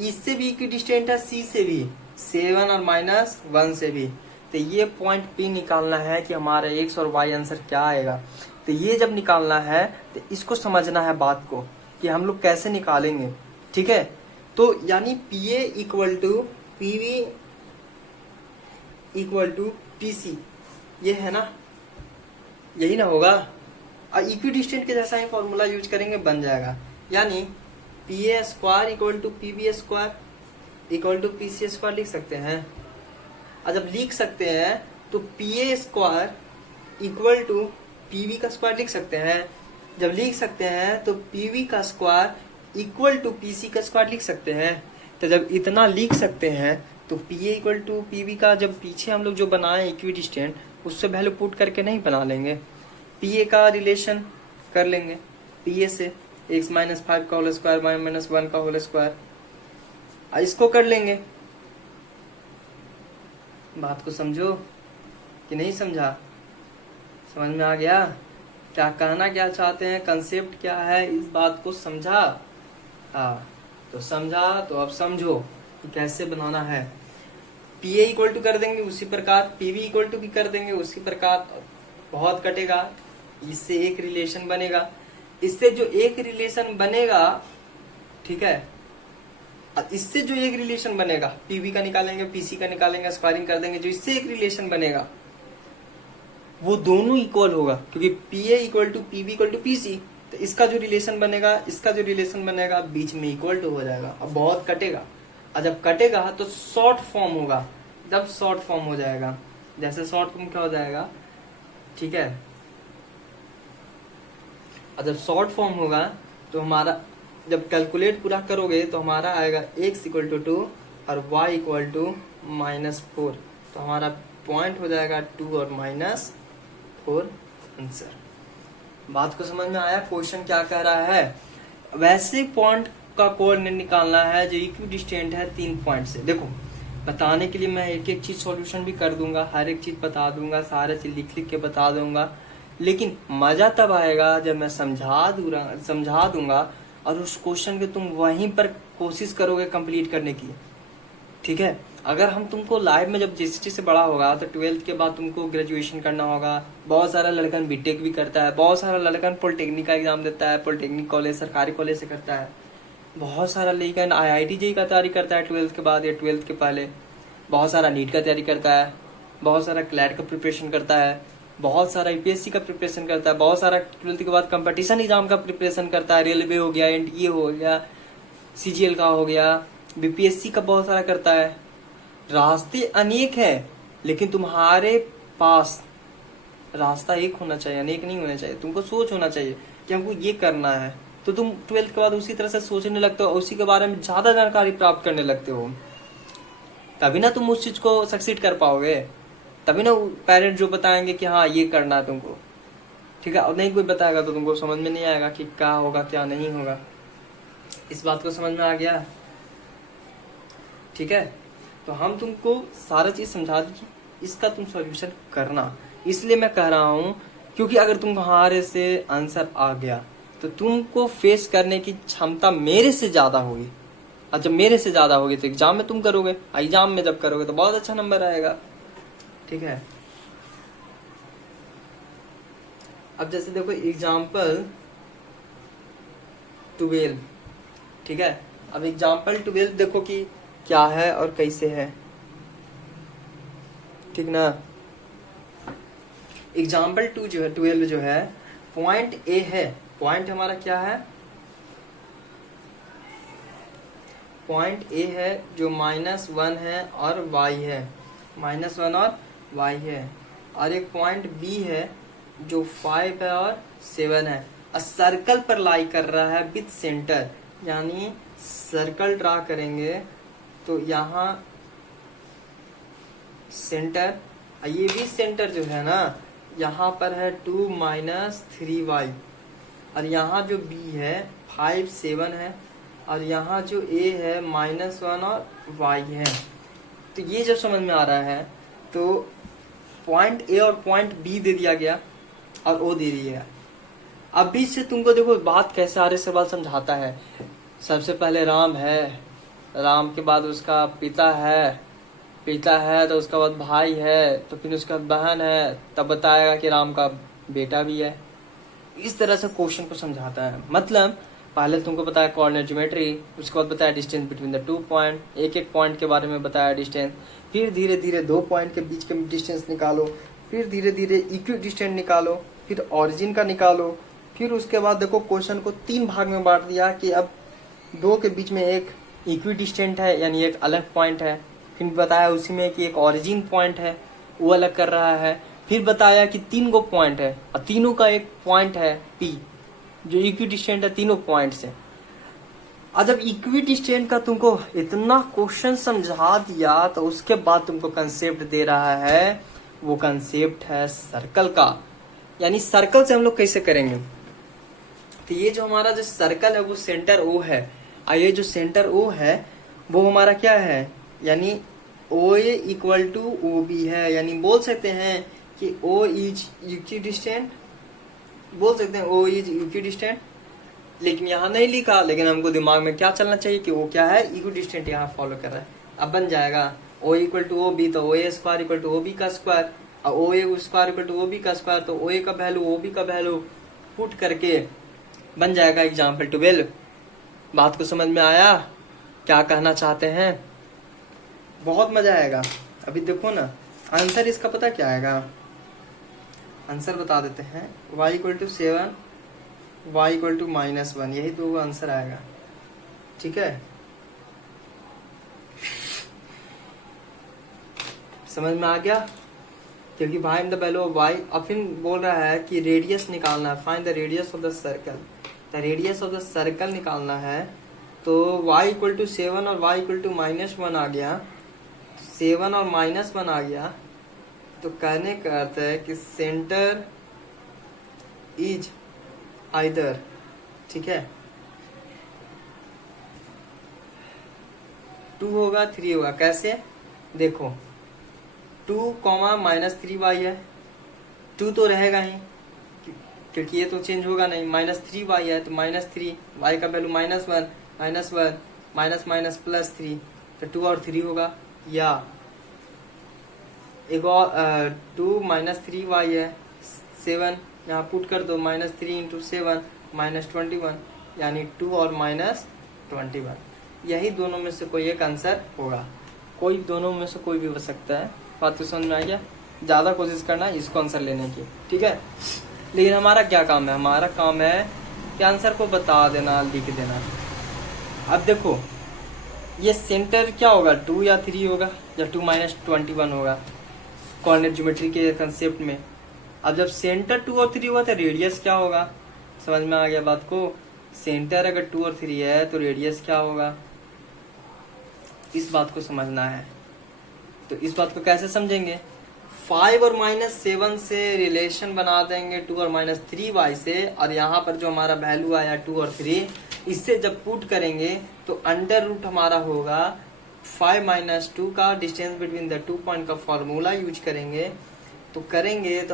इससे भी इक्विडिस्टेंट है, सी से भी, 7 और -1 से भी। तो ये पॉइंट P निकालना है कि हमारा x और y आंसर क्या आएगा। तो ये जब निकालना है तो इसको समझना है बात को कि हम लोग कैसे निकालेंगे, ठीक है। तो यानी PA equal to PV equal to PC, ये है ना, यही ना होगा। और इक्विडिस्टेंट के जैसा ही फॉर्मूला यूज करेंगे, बन जाएगा। यानी PA square equal to PB square equal to PC square लिख सकते हैं। और जब लिख सकते हैं तो PA square equal to PB का स्क्वायर लिख सकते हैं। जब लिख सकते हैं तो PB का स्क्वायर इक्वल टू PC का स्क्वायर लिख सकते हैं। तो जब इतना लिख सकते हैं तो PA इक्वल टू PB का जब पीछे हम लोग जो बनाए इक्विडिस्टेंट, उससे वैल्यू पुट करके नहीं बना लेंगे, PA का रिलेशन कर लेंगे PA से, x -5 का होल स्क्वायर -1 का होल स्क्वायर, इसको कर लेंगे। बात को समझो कि नहीं समझा, समझ में आ गया क्या कहना क्या चाहते हैं, कंसेप्ट क्या है, इस बात को समझा। हाँ, तो समझा तो अब समझो कि कैसे बनाना है। PA इक्वल टू कर देंगे उसी प्रकार, PB इक्वल टू भी कर देंगे उसी प्रकार। बहुत कटेगा, इससे एक रिलेशन बनेगा, इससे जो एक रिलेशन बनेगा, ठीक है, इससे जो एक रिलेशन बनेगा, PB का निकालेंगे, PC का निकालेंगे, स्क्वायरिंग कर देंगे, जो इससे एक रिलेशन बनेगा वो दोनों इक्वल होगा, क्योंकि PA equal to PB equal to PC। तो इसका जो रिलेशन बनेगा, इसका जो रिलेशन बनेगा, बीच में इक्वल टू हो जाएगा। अब बहुत कटेगा, और जब कटेगा तो शॉर्ट फॉर्म होगा, जब शॉर्ट फॉर्म हो जाएगा, जैसे शॉर्ट फॉर्म क्या हो जाएगा, ठीक है। और जब शॉर्ट फॉर्म होगा तो हमारा जब कैलकुलेट पूरा करोगे तो हमारा आएगा x इक्वल टू 2 और y इक्वल टू -4। तो हमारा पॉइंट हो जाएगा 2 और -4 आंसर। बात को समझ में आया, क्वेश्चन क्या कह रहा है। वैसे पॉइंट का कोऑर्डिनेट निकालना है जो इक्विडिस्टेंट है 3 पॉइंट से। देखो, बताने के लिए मैं एक एक चीज सॉल्यूशन भी कर दूंगा, हर एक चीज बता दूंगा, सारे चीज लिख लिख के बता दूंगा, लेकिन मजा तब आएगा जब मैं समझा दूंगा और उस क्वेश्चन के तुम वहीं पर कोशिश करोगे कंप्लीट करने की, ठीक है। अगर हम तुमको लाइव में जब जैसे से बड़ा होगा तो 12th के बाद तुमको ग्रेजुएशन करना होगा। बहुत सारा लड़कन बीटेक भी करता है, बहुत सारा लड़कन पॉलिटेक्निक का एग्जाम देता है, पॉलिटेक्निक कॉलेज सरकारी कॉलेज से करता है, बहुत सारा लड़कन IIT JEE का तैयारी करता है 12th के बाद या 12th के पहले, बहुत सारा नीट का तैयारी करता है, बहुत सारा क्लैट का प्रिपरेशन करता है, बहुत सारा UPSC का प्रिपरेशन करता है, बहुत सारा 12th के बाद कंपटीशन एग्जाम का प्रिपरेशन करता है, रेलवे हो गया, NTA हो गया, CGL का हो गया, BPSC का बहुत सारा करता है। रास्ते अनेक हैं, लेकिन तुम्हारे पास रास्ता एक होना चाहिए, अनेक नहीं होना चाहिए। तुमको सोच होना चाहिए कि हमको ये करना है, तो तुम 12th के बाद उसी तरह से सोचने लगते हो, उसी के बारे में ज्यादा जानकारी प्राप्त करने लगते हो, तभी ना तुम उस चीज को सक्सीड कर पाओगे। तभी ना पेरेंट जो बताएंगे कि हाँ ये करना है तुमको, ठीक है। और नहीं कोई बताएगा तो तुमको समझ में नहीं आएगा कि क्या होगा क्या नहीं होगा। इस बात को समझ में आ गया, ठीक है। तो हम तुमको सारा चीज समझा दीजिए, इसका तुम सॉल्यूशन करना। इसलिए मैं कह रहा हूं क्योंकि अगर तुम्हारे से आंसर आ गया तो तुमको फेस करने की क्षमता मेरे से ज्यादा होगी, और जब मेरे से ज्यादा होगी तो एग्जाम में तुम करोगे, एग्जाम में जब करोगे तो बहुत अच्छा नंबर आएगा, ठीक है। अब जैसे देखो एग्जाम्पल 12, ठीक है। अब एग्जाम्पल 12 देखो कि क्या है और कैसे है, ठीक ना। एग्जाम्पल 12 जो है पॉइंट ए है, पॉइंट हमारा क्या है, पॉइंट ए है जो -1 है और y है, -1 और y है, और एक पॉइंट बी है जो 5 है और 7 है, और सर्कल पर लाई कर रहा है विथ सेंटर, यानी सर्कल ड्रा करेंगे तो यहाँ सेंटर, ये भी सेंटर जो है ना यहाँ पर है 2 - 3y, और यहाँ जो b है 5 7 है, और यहाँ जो a है -1 और y है। तो ये जब समझ में आ रहा है तो पॉइंट a और पॉइंट b दे दिया गया और o दे दिया गया। अब बीच से तुमको देखो बात कैसे आर्य सवाल समझाता है। सबसे पहले राम है, राम के बाद उसका पिता है तो उसका बाद भाई है, तो फिर उसका बहन है, तब बताएगा कि राम का बेटा भी है। इस तरह से क्वेश्चन को समझाता है। मतलब पहले तुमको बताया कोऑर्डिनेट ज्योमेट्री, उसके बाद बताया डिस्टेंस बिटवीन द 2 पॉइंट, एक पॉइंट के बारे में बताया डिस्टेंस, फिर धीरे धीरे 2 पॉइंट के बीच के डिस्टेंस निकालो, फिर धीरे धीरे इक्वी डिस्टेंस निकालो, फिर ऑरिजिन का निकालो, फिर उसके बाद देखो क्वेश्चन को 3 भाग में बांट दिया कि अब 2 के बीच में एक इक्वी डिस्टेंट है यानी एक अलग पॉइंट है, फिर बताया उसी में कि एक ऑरिजिन पॉइंट है वो अलग कर रहा है, फिर बताया कि 3 गो पॉइंट है और तीनों का एक पॉइंट है P जो इक्वी डिस्टेंट है तीनों पॉइंट से। और जब इक्वी डिस्टेंट का तुमको इतना क्वेश्चन समझा दिया तो उसके बाद तुमको कंसेप्ट दे रहा है, वो कंसेप्ट है सर्कल का। यानी सर्कल से हम लोग कैसे करेंगे, तो ये जो हमारा जो सर्कल है वो सेंटर O है, और ये जो सेंटर O है वो हमारा क्या है, यानी OA = OB है, यानी बोल सकते हैं कि O इज इक्विडिस्टेंट, बोल सकते हैं O इज इक्विडिस्टेंट, लेकिन यहाँ नहीं लिखा, लेकिन हमको दिमाग में क्या चलना चाहिए कि वो क्या है, इक्विडिस्टेंट यहाँ फॉलो कर रहा है। अब बन जाएगा O = OB, तो OA² = OB का स्क्वायर, और OA² = OB का स्क्वायर, तो OA का वैल्यू OB का वैल्यू पुट करके बन जाएगा एग्जाम्पल 12। बात को समझ में आया क्या कहना चाहते हैं? बहुत मजा आएगा। अभी देखो ना आंसर इसका पता क्या आएगा, आंसर बता देते हैं, y = 7, y = -1, यही 2 आंसर आएगा, ठीक है। समझ में आ गया, क्योंकि find the value of y, अब फिर बोल रहा है कि रेडियस निकालना है, find the radius of the circle, the radius of the circle निकालना है। तो y = 7 और y = -1 आ गया, 7 और -1 आ गया, तो कहने का अर्थ है कि सेंटर इज आइदर, ठीक है, 2 होगा 3 होगा। कैसे देखो 2, -3y है, 2 तो रहेगा ही क्योंकि ये तो चेंज होगा नहीं, -3y है तो -3, y का वैल्यू -1, -1 +3, तो 2 और 3 होगा। या एक और 2 -3y है, 7 यहाँ पुट कर दो, -3 × 7 -21, यानी 2 और -21, यही दोनों में से कोई एक आंसर होगा, कोई दोनों में से कोई भी हो सकता है। बात तो समझ में आ गया, ज़्यादा कोशिश करना इसको आंसर लेने की, ठीक है। लेकिन हमारा क्या काम है, हमारा काम है कि आंसर को बता देना, लिख देना। अब देखो ये सेंटर क्या होगा, 2 या 3 होगा, या 2 - 21 होगा कोऑर्डिनेट ज्योमेट्री के कंसेप्ट में। अब जब सेंटर 2 और 3 हुआ तो रेडियस क्या होगा, समझ में आ गया बात को। सेंटर अगर 2 और 3 है तो रेडियस क्या होगा, इस बात को समझना है। तो इस बात को कैसे समझेंगे, 5 और -7 से रिलेशन बना देंगे 2 और -3y से, और यहाँ पर जो हमारा वैल्यू आया 2 और 3, इससे जब पुट करेंगे तो अंडर रूट हमारा होगा 5 - 2 का डिस्टेंस बिटवीन द 2 पॉइंट का फॉर्मूला यूज करेंगे, तो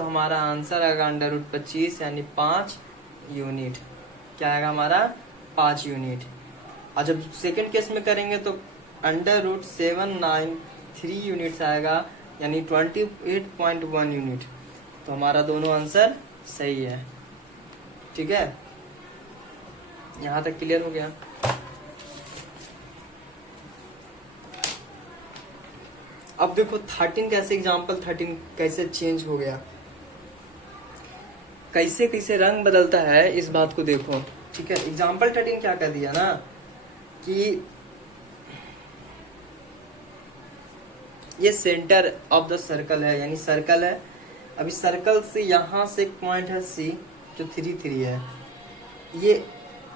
हमारा आंसर आएगा √25 यानी 5 यूनिट। क्या आएगा हमारा, 5 यूनिट। और जब सेकेंड केस में करेंगे तो √793 यूनिट्स आएगा, यानी 28.1 यूनिट। तो हमारा दोनों आंसर सही है। ठीक है, यहाँ तक क्लियर हो गया। अब देखो 13 कैसे, एग्जाम्पल 13 कैसे चेंज हो गया, कैसे कैसे रंग बदलता है, इस बात को देखो। ठीक है, एग्जाम्पल 13 क्या कर दिया ना कि ये सेंटर ऑफ द सर्कल है, यानी सर्कल है। अभी सर्कल से यहाँ से एक पॉइंट है सी जो 3 3 है, ये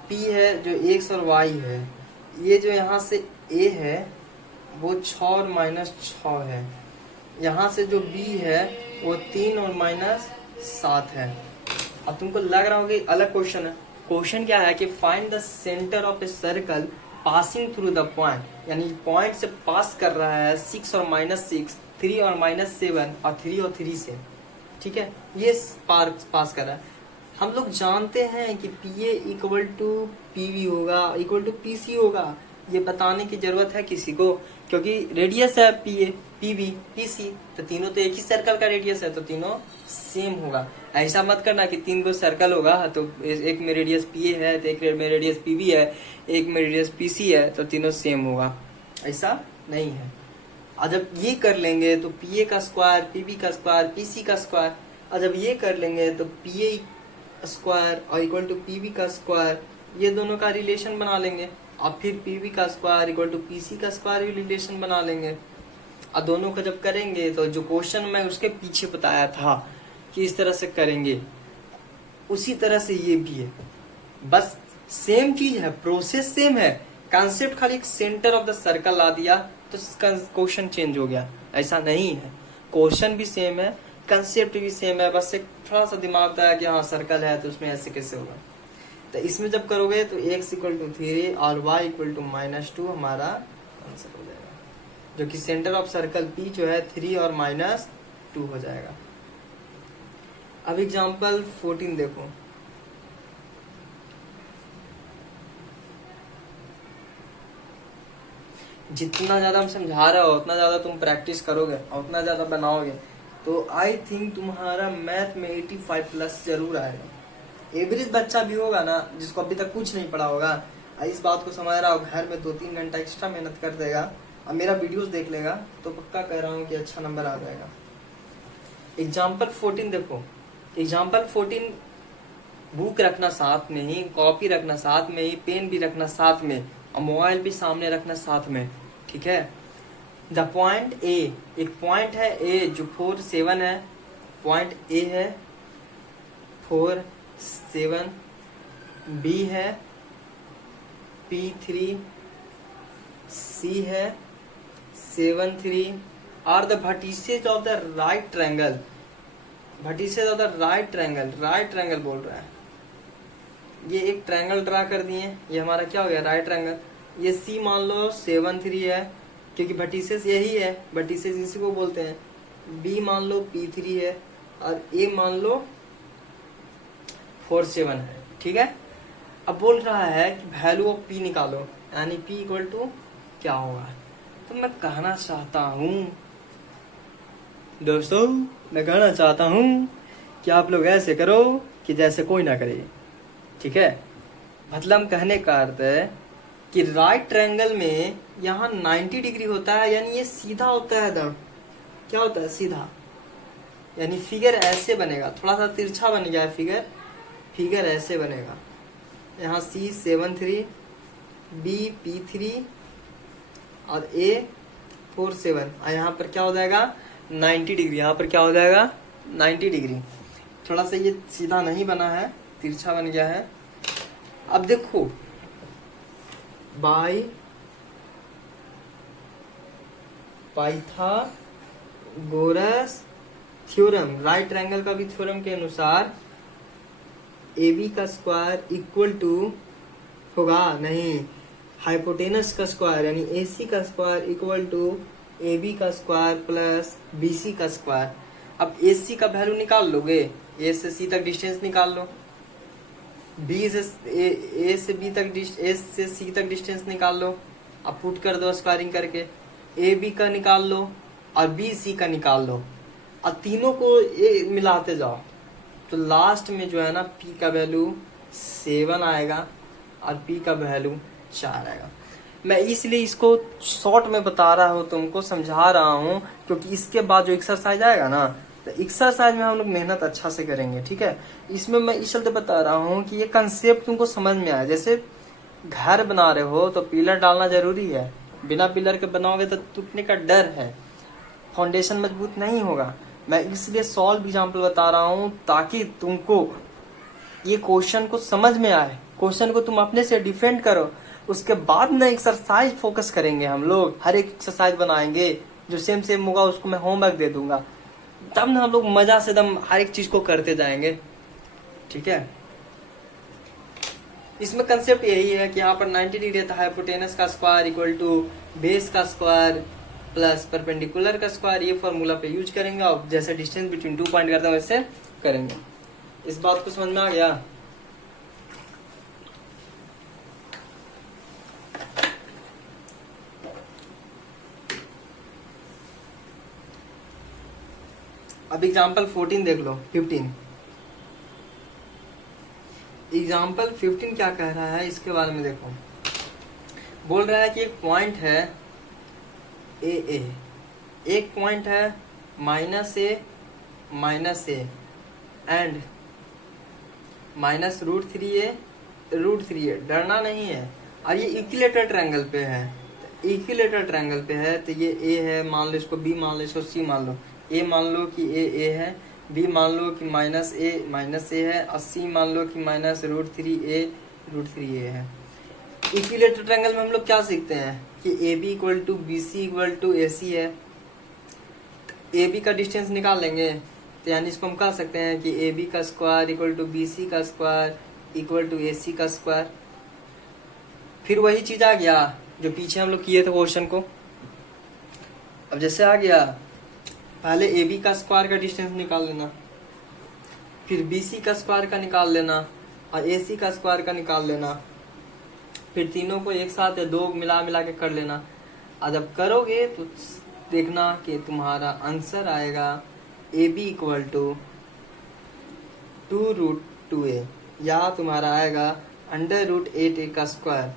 पी है जो x और y है, ये जो यहाँ से a है वो 6 और -6 है, यहाँ से जो b है वो 3 और -7 है। अब तुमको लग रहा होगा अलग क्वेश्चन है। क्वेश्चन क्या है कि find the centre of a circle passing through the point, यानी पॉइंट से पास कर रहा है 6 और -6, 3 और -7 और 3 और 3 से। ठीक है, ये पास कर रहा है। हम लोग जानते हैं कि PA इक्वल टू PB होगा, इक्वल टू PC होगा, ये बताने की जरूरत है किसी को, क्योंकि रेडियस है PA, PB, PC, तो तीनों तो एक ही सर्कल का रेडियस है, तो तीनों सेम होगा। ऐसा मत करना कि 3 को सर्कल होगा तो एक में रेडियस PA है तो एक में रेडियस PB है, एक में रेडियस PC है तो तीनों सेम होगा, ऐसा नहीं है। और जब ये कर लेंगे तो PA का स्क्वायर, PB का स्क्वायर, PC का स्क्वायर, और जब ये कर लेंगे तो PA स्क्वायर और इक्वल टू PB का स्क्वायर, ये दोनों का रिलेशन बना लेंगे, और फिर PB का स्क्वायर इक्वल टू PC का स्क्वायर भी रिलेशन बना लेंगे। और दोनों का जब करेंगे तो जो क्वेश्चन मैं उसके पीछे बताया था कि इस तरह से करेंगे, उसी तरह से ये भी है, बस सेम चीज है, प्रोसेस सेम है, कॉन्सेप्ट खाली एक सेंटर ऑफ द सर्कल ला दिया तो क्वेश्चन चेंज हो गया, ऐसा नहीं है। क्वेश्चन भी सेम है, कंसेप्ट भी सेम है, बस एक थोड़ा सा दिमाग था कि हाँ सर्कल है तो उसमें ऐसे कैसे होगा। तो इसमें जब करोगे तो x इक्वल टू 3 और y इक्वल टू -2 हमारा आंसर हो जाएगा, जो कि सेंटर ऑफ सर्कल P जो है 3 और -2 हो जाएगा। अब एग्जाम्पल 14 देखो, जितना ज्यादा हम समझा रहे हो उतना ज्यादा तुम प्रैक्टिस करोगे और उतना ज्यादा बनाओगे तो आई थिंक तुम्हारा मैथ में 85+ जरूर आएगा। एवरेज बच्चा भी होगा ना जिसको अभी तक कुछ नहीं पढ़ा होगा, इस बात को समझ रहा हो, घर में 2-3 घंटा एक्स्ट्रा मेहनत कर देगा और मेरा वीडियोस देख लेगा तो पक्का कह रहा हूँ कि अच्छा नंबर आ जाएगा। एग्जाम्पल 14 देखो, एग्जाम्पल 14 बुक रखना साथ में ही, कॉपी रखना साथ में ही, पेन भी रखना साथ में और मोबाइल भी सामने रखना साथ में। ठीक है, द पॉइंट ए, एक पॉइंट है ए जो 4 7 है, पॉइंट ए है 4 7, बी है P3, C है 7 3, और the vertices of the right triangle, vertices of the right triangle बोल रहा है। ये एक ट्रायंगल ड्रा कर दिए, ये हमारा क्या हो गया, राइट ट्रायंगल। ये C मान लो 7 3 है क्योंकि vertices यही है, vertices इसी को बोलते हैं। B मान लो P3 है और A मान लो 4 7 है। ठीक है, अब बोल रहा है कि वैल्यू ऑफ P निकालो, यानी P इक्वल टू क्या होगा। तो मैं कहना चाहता हूँ दोस्तों, मैं कहना चाहता हूँ कि आप लोग ऐसे करो कि जैसे कोई ना करे। ठीक है, मतलब कहने का अर्थ है कि राइट ट्रायंगल में यहाँ 90 डिग्री होता है, यानी ये सीधा होता है एकदम, क्या होता है, सीधा, यानी फिगर ऐसे बनेगा, थोड़ा सा तिरछा बन गया है फिगर ऐसे बनेगा। यहाँ C 7 3, B P3 और A 4 7, और यहाँ पर क्या हो जाएगा 90 डिग्री, यहाँ पर क्या हो जाएगा 90 डिग्री। थोड़ा सा ये सीधा नहीं बना है, तिरछा बन गया है। अब देखो by Pythagoras theorem, right triangle का भी थ्योरम के अनुसार AB का स्क्वायर इक्वल टू होगा, नहीं, हाइपोटेनस का स्क्वायर यानी AC का स्क्वायर इक्वल टू AB का स्क्वायर प्लस BC का स्क्वायर। अब AC का वैल्यू निकाल लोगे, A से C तक डिस्टेंस निकाल लो, B से A से B तक A से C तक डिस्टेंस निकाल लो, अब पुट कर दो स्क्वायरिंग करके, AB का निकाल लो और BC का निकाल लो, और तीनों को मिलाते जाओ तो लास्ट में जो है ना P का वैल्यू 7 आएगा और p का वैल्यू 4 आएगा। मैं इसलिए इसको शॉर्ट में बता रहा हूँ, तुमको समझा रहा हूँ, क्योंकि इसके बाद जो एक्सरसाइज आएगा ना, तो एक्सरसाइज में हम लोग मेहनत अच्छा से करेंगे। ठीक है, इसमें मैं इस चलते बता रहा हूँ कि ये कंसेप्ट तुमको समझ में आए। जैसे घर बना रहे हो तो पिलर डालना जरूरी है, बिना पिलर के बनाओगे तो टूटने का डर है, फाउंडेशन मजबूत नहीं होगा। मैं इसलिए सॉल्व एग्जाम्पल बता रहा हूँ ताकि तुमको ये क्वेश्चन को समझ में आए, क्वेश्चन को तुम अपने से डिफेंड करो। उसके बाद ना एक्सरसाइज फोकस करेंगे, हम लोग हर एक एक्सरसाइज बनाएंगे, जो सेम सेम होगा उसको मैं होमवर्क दे दूंगा, तब ना हम लोग मजा से एकदम हर एक चीज को करते जाएंगे। ठीक है, इसमें कंसेप्ट यही है कि यहाँ पर 90 डिग्री रहता है, हाइपोटेनस का स्क्वायर इक्वल टू बेस का स्क्वायर प्लस परपेंडिकुलर का स्क्वायर। ये फॉर्मूला पे यूज करेंगे और जैसे डिस्टेंस बिटवीन 2 पॉइंट करते हैं वैसे करेंगे। इस बात को समझ में आ गया? अब एग्जाम्पल 14 देख लो, 15 एग्जाम्पल 15 क्या कह रहा है इसके बारे में देखो। बोल रहा है कि एक पॉइंट है ए, एक पॉइंट है -a एंड -√3a, डरना नहीं है। और ये इक्विलेटरल ट्रायंगल पे है, इक्विलेटरल ट्रायंगल पे है, तो ये ए है, मान लो इसको बी मान लो, इसको सी मान लो। ए मान लो कि ए है, बी मान लो कि -a है, और सी मान लो कि -√3a है। इक्विलेटरल ट्रायंगल में हम लोग क्या सीखते हैं कि A B equal to B C equal to A C है। ए बी का डिस्टेंस निकाल लेंगे, तो यानी इसको हम कह सकते हैं कि ए बी का square equal to B C का square equal to A C का स्क्वायर। फिर वही चीज आ गया जो पीछे हम लोग किए थे क्वेश्चन को। अब जैसे आ गया, पहले ए बी का स्क्वायर का डिस्टेंस निकाल लेना, फिर बी सी का स्क्वायर का निकाल लेना, और ए सी का स्क्वायर का निकाल लेना, फिर तीनों को एक साथ या दो मिला के कर लेना। और जब करोगे तो देखना कि तुम्हारा आंसर आएगा ए बी इक्वल टू 2√2a, या तुम्हारा आएगा √8a का स्क्वायर,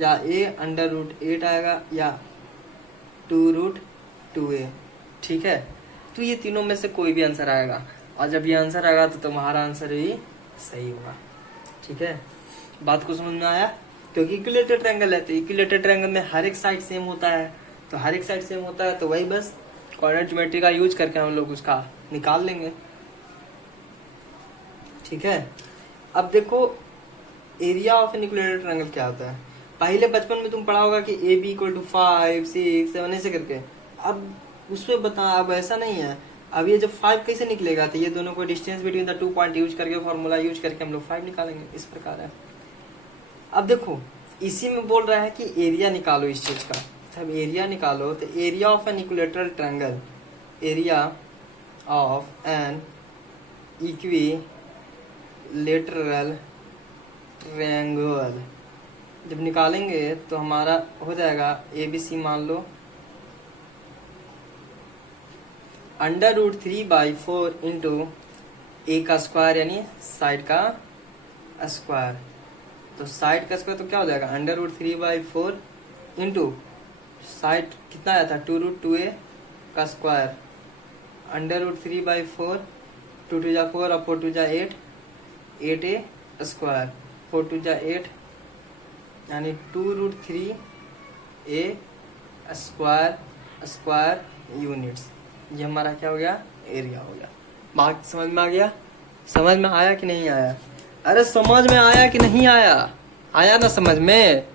या a √8 आएगा, या 2√2a। ठीक है, तो ये तीनों में से कोई भी आंसर आएगा, और जब ये आंसर आएगा तो तुम्हारा आंसर ही सही होगा। ठीक है, बात को समझ में आया? क्योंकि इक्विलेटरल ट्रायंगल है, तो इक्विलेटरल ट्रायंगल में हर एक साइड सेम होता है, तो हर एक साइड सेम होता है, तो वही बस कोऑर्डिनेट ज्योमेट्री का यूज करके हम लोग उसका निकाल लेंगे। ठीक है, अब देखो area of an equilateral triangle क्या होता है। पहले बचपन में तुम पढ़ा होगा कि ए बी इक्वल टू 5, 6, 7 ऐसे करके। अब उसमें बता, अब ऐसा नहीं है। अब ये जब 5 कैसे निकलेगा, तो ये दोनों को distance between the 2 point use करके, फॉर्मूला यूज करके हम लोग 5 निकालेंगे। इस प्रकार है। अब देखो इसी में बोल रहा है कि एरिया निकालो इस चीज का। अब एरिया निकालो, तो area of an equilateral triangle, area of an equilateral triangle जब निकालेंगे तो हमारा हो जाएगा ए बी सी, मान लो √3/4 इंटू ए का स्क्वायर, यानी साइड का स्क्वायर। तो साइड का स्क्वायर तो क्या हो जाएगा √3/4 इंटू साइड कितना आया था 2√2a का स्क्वायर, √3/4, 2 2 जा 4 और 4 2 जा 8, 8a स्क्वायर, 4 2 जा 8, यानी 2√3a स्क्वायर यूनिट्स। ये हमारा क्या हो गया, एरिया हो गया। बात समझ में आ गया? समझ में आया कि नहीं आया? अरे समझ में आया कि नहीं आया? आया ना समझ में?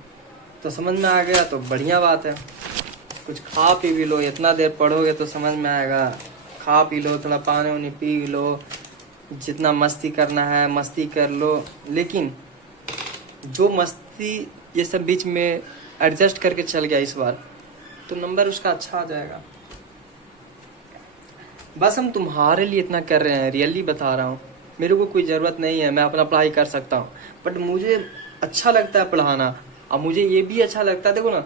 तो समझ में आ गया तो बढ़िया बात है। कुछ खा पी भी लो, इतना देर पढ़ोगे तो समझ में आएगा। खा पी लो, थोड़ा पानी वानी पी लो, जितना मस्ती करना है मस्ती कर लो, लेकिन जो मस्ती ये सब बीच में एडजस्ट करके चल गया इस बार, तो नंबर उसका अच्छा आ जाएगा। बस हम तुम्हारे लिए इतना कर रहे हैं, रियली बता रहा हूँ। मेरे को कोई ज़रूरत नहीं है, मैं अपना पढ़ाई कर सकता हूँ, बट मुझे अच्छा लगता है पढ़ाना। और मुझे ये भी अच्छा लगता है, देखो ना,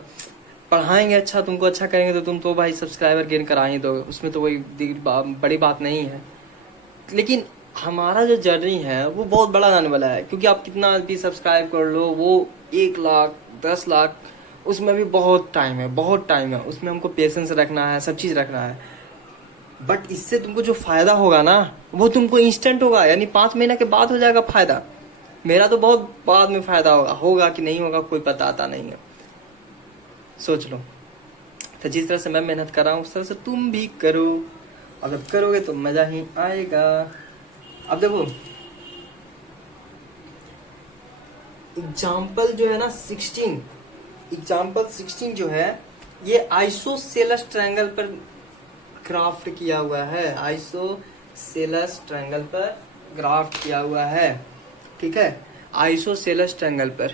पढ़ाएंगे अच्छा, तुमको अच्छा करेंगे तो तुम तो भाई सब्सक्राइबर गेन करा ही दो, उसमें तो कोई बड़ी बात नहीं है। लेकिन हमारा जो जर्नी है वो बहुत बड़ा जाने वाला है, क्योंकि आप कितना भी सब्सक्राइब कर लो, वो 1 लाख 10 लाख, उसमें भी बहुत टाइम है, बहुत टाइम है, उसमें हमको पेशेंस रखना है, सब चीज़ रखना है। बट इससे तुमको जो फायदा होगा ना, वो तुमको इंस्टेंट होगा, यानी 5 महीने के बाद हो जाएगा फायदा। मेरा तो बहुत बाद में फायदा होगा, होगा कि नहीं होगा कोई पता नहीं है, सोच लो। तो जिस तरह से मैं मेहनत कर रहा हूँ उस तरह से तुम भी करो, अगर करोगे तो मजा ही आएगा। अब देखो एग्जाम्पल जो है ना 16, एग्जाम्पल 16 जो है ये आइसोसेलस ट्रायंगल पर ग्राफ्ट किया हुआ है, आइसोसेलस ट्रायंगल पर ग्राफ्ट किया हुआ है, ठीक है, आइसोसेलस ट्रायंगल पर।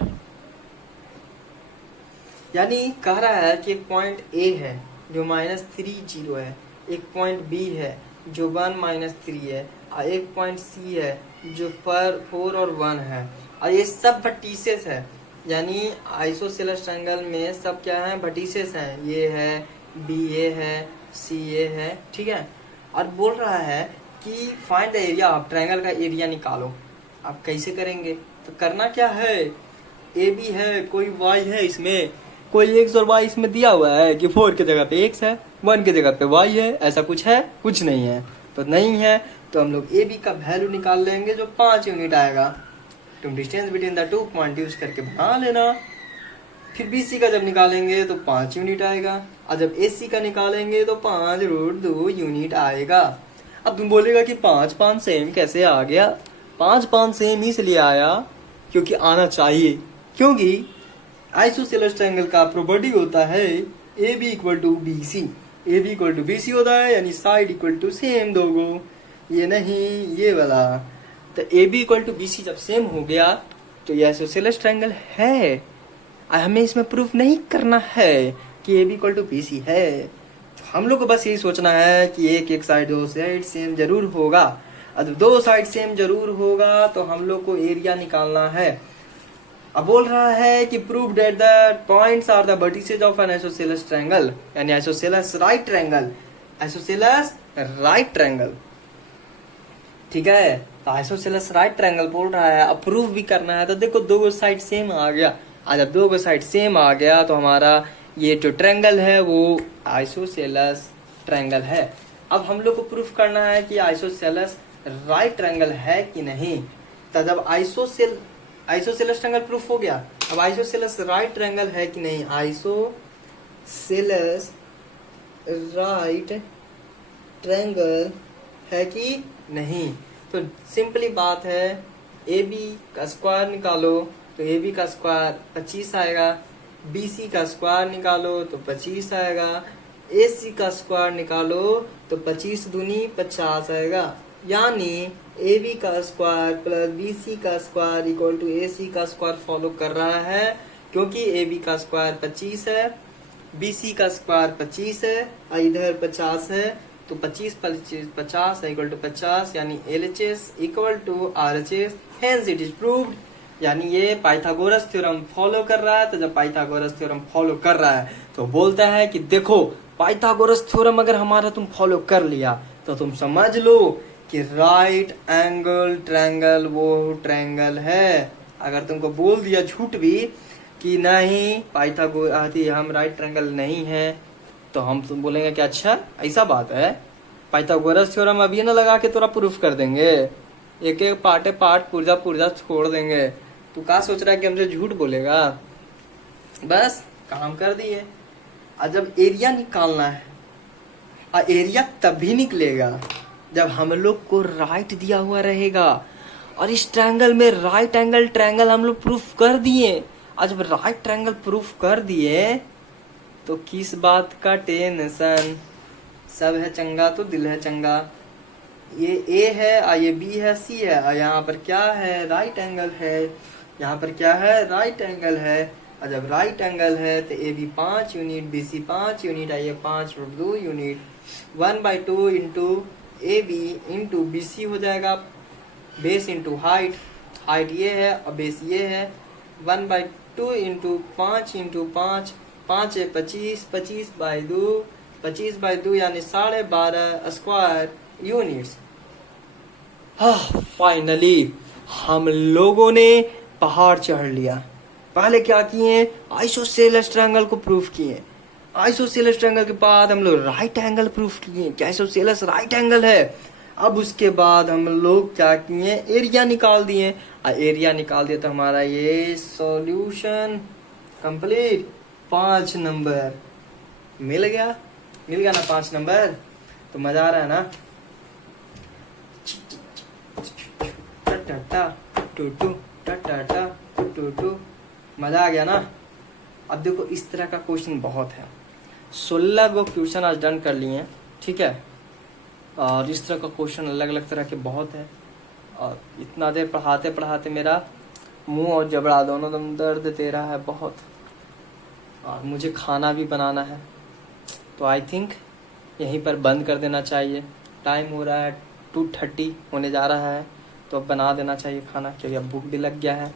यानी कह रहा है कि एक पॉइंट ए है जो -3 0 है, एक पॉइंट बी है जो 1 -3 है, और एक पॉइंट सी है जो 4 और 1 है, और ये सब वर्टिसेस है। यानी आइसोसेलस ट्रायंगल में सब क्या है, वर्टिसेस हैं, ये है, बी ए है, सी ए है, ठीक है। और बोल रहा है कि find the area of triangle का एरिया निकालो। आप कैसे करेंगे, तो करना क्या है, ए बी है, कोई वाई है, इसमें कोई एक्स और वाई इसमें दिया हुआ है कि 4 की जगह पे एक्स है, 1 की जगह पे वाई है, ऐसा कुछ है, कुछ नहीं है। तो नहीं है तो हम लोग ए बी का वैल्यू निकाल लेंगे जो 5 यूनिट आएगा। तुम distance between the 2 point use करके बना लेना। फिर बी सी का जब निकालेंगे तो 5 यूनिट आएगा, और जब ए सी का निकालेंगे तो 5√2 यूनिट आएगा। अब तुम बोलेगा कि 5 सेम कैसे आ गया, 5 सेम इसलिए आया क्योंकि आना चाहिए, क्योंकि आइसोसेलस ट्रायंगल का प्रॉपर्टी होता है A B equal to B C, A B equal to B C होता है, यानी साइड इक्वल टू सेम दोगो, ये नहीं ये वाला। तो A B equal to B C जब सेम हो गया तो ये आइसोसेलस ट्रायंगल है। हमें इसमें प्रूफ नहीं करना है कि A B equal to B C है, तो हम लोग को बस यही सोचना है कि एक साइड 2 साइड सेम जरूर होगा। अब 2 साइड सेम जरूर होगा तो हम लोग को एरिया निकालना है। अब बोल रहा है कि prove that the points are the vertices of an isosceles triangle, यानी isosceles right triangle, isosceles right triangle, ठीक है। तो आइसोसेलस राइट ट्रायंगल बोल रहा है, अब प्रूव भी करना है। तो देखो 2 साइड सेम आ गया, आज जब 2 साइड सेम आ गया तो हमारा ये जो ट्रायंगल है वो आइसोसेलस ट्रायंगल है। अब हम लोग को प्रूफ करना है कि आइसोसेलस राइट ट्रायंगल है कि नहीं। तो जब आइसोसेलस ट्रायंगल प्रूफ हो गया, अब आइसोसेलस राइट ट्रायंगल है कि नहीं, आइसोसेलस राइट ट्रायंगल है कि नहीं। तो सिंपली बात है, ए बी का स्क्वायर निकालो तो ए बी का स्क्वायर 25 आएगा, बी सी का स्क्वायर निकालो तो 25 आएगा, ए सी का स्क्वायर निकालो तो 25 दूनी 50 आएगा। यानी ए बी का स्क्वायर प्लस बी सी का square equal to A C का स्क्वायर फॉलो कर रहा है, क्योंकि ए बी का स्क्वायर 25 है, बी सी का स्क्वायर 25 है और इधर 50 है, तो 25 50 इक्वल टू 50, यानी LHS equal to RHS, hence it is proved. यानी ये पाइथागोरस थ्योरम फॉलो कर रहा है। तो जब पाइथागोरस थ्योरम फॉलो कर रहा है तो बोलता है कि देखो पाइथागोरस थ्योरम अगर हमारा तुम फॉलो कर लिया तो तुम समझ लो कि राइट एंगल ट्रायंगल वो ट्रायंगल है। अगर तुमको बोल दिया झूठ भी कि नहीं पाइथागोरस हम राइट ट्रायंगल नहीं है, तो हम तुम बोलेंगे कि अच्छा ऐसा बात है, पाइथागोरस थ्योरम अभी ना लगा के तोरा प्रूफ कर देंगे, एक एक पार्ट पुर्जा छोड़ देंगे। तू क्या सोच रहा है कि हमसे झूठ बोलेगा, बस काम कर दिए। और जब एरिया निकालना है, और एरिया तभी निकलेगा जब हम लोग को राइट दिया हुआ रहेगा, और इस ट्रायंगल में राइट एंगल ट्रायंगल हम लोग प्रूफ कर दिए। और जब राइट ट्रायंगल प्रूफ कर दिए तो किस बात का टेंशन, सब है चंगा तो दिल है चंगा। ये ए है और ये बी है, सी है, और यहाँ पर क्या है, राइट एंगल है, यहाँ पर क्या है, राइट एंगल है। और जब राइट एंगल है तो A B 5 unit, B C 5 unit, और ये 5√2 unit, 1/2 into A B into B C हो जाएगा, बेस इंटू हाइट, हाइट ये है और बेस ये है, 1/2 इंटू 5 इंटू 5, 5 है 25, 25/2 यानी 12.5 स्क्वायर यूनिट्स। हाँ फाइनली हम लोगों ने पहाड़ चढ़ लिया। पहले क्या किए, आइसोसेलेस ट्रायंगल को प्रूफ किए। आइसोसेलेस ट्रायंगल के बाद हम लोग राइट एंगल प्रूफ किए कि आइसोसेलेस राइट एंगल है। अब उसके बाद हम लोग क्या किए, एरिया निकाल दिए। एरिया निकाल दिया तो हमारा ये सॉल्यूशन कंप्लीट। 5 नंबर मिल गया ना 5 नंबर। तो मजा आ रहा है ना। टू मजा आ गया ना। अब देखो इस तरह का क्वेश्चन बहुत है। 16 गो क्वेश्चन आज डन कर लिए हैं, ठीक है। और इस तरह का क्वेश्चन अलग अलग तरह के बहुत है। और इतना देर पढ़ाते पढ़ाते मेरा मुंह और जबड़ा दोनों दम दर्द दे रहा है बहुत। और मुझे खाना भी बनाना है, तो आई थिंक यहीं पर बंद कर देना चाहिए। टाइम हो रहा है 2:30 होने जा रहा है, तो अब बना देना चाहिए खाना, क्योंकि अब भूख भी लग गया है।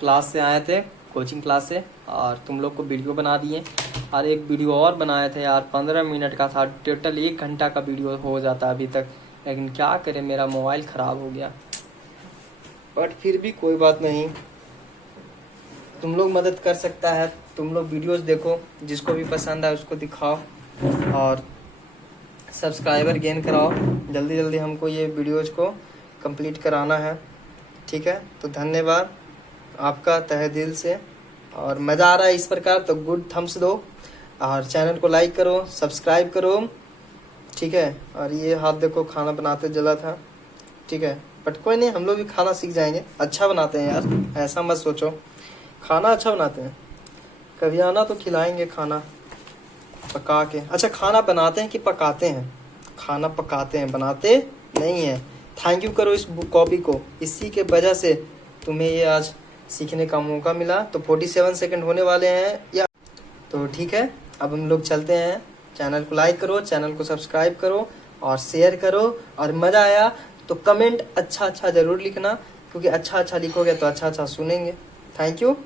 क्लास से आए थे, कोचिंग क्लास से, और तुम लोग को वीडियो बना दिए। और एक वीडियो और बनाए थे यार, 15 मिनट का था। टोटल 1 घंटा का वीडियो हो जाता अभी तक, लेकिन क्या करें मेरा मोबाइल ख़राब हो गया। बट फिर भी कोई बात नहीं, तुम लोग मदद कर सकता है। तुम लोग वीडियोस देखो, जिसको भी पसंद है उसको दिखाओ और सब्सक्राइबर गेन कराओ। जल्दी जल्दी हमको ये वीडियोज को कंप्लीट कराना है, ठीक है। तो धन्यवाद आपका तहे दिल से। और मज़ा आ रहा है इस प्रकार तो गुड थम्स दो, और चैनल को लाइक करो, सब्सक्राइब करो, ठीक है। और ये हाथ देखो खाना बनाते जला था, ठीक है। बट कोई नहीं, हम लोग भी खाना सीख जाएंगे। अच्छा बनाते हैं यार, ऐसा मत सोचो, खाना अच्छा बनाते हैं। कभी आना तो खिलाएंगे खाना पका के। अच्छा खाना बनाते हैं कि पकाते हैं? खाना पकाते हैं, बनाते नहीं हैं। थैंक यू करो इस कॉपी को, इसी के वजह से तुम्हें ये आज सीखने का मौका मिला। तो 47 सेकंड होने वाले हैं या तो ठीक है। अब हम लोग चलते हैं। चैनल को लाइक करो, चैनल को सब्सक्राइब करो और शेयर करो। और मज़ा आया तो कमेंट अच्छा अच्छा ज़रूर लिखना, क्योंकि अच्छा अच्छा लिखोगे तो अच्छा अच्छा सुनेंगे। Thank you.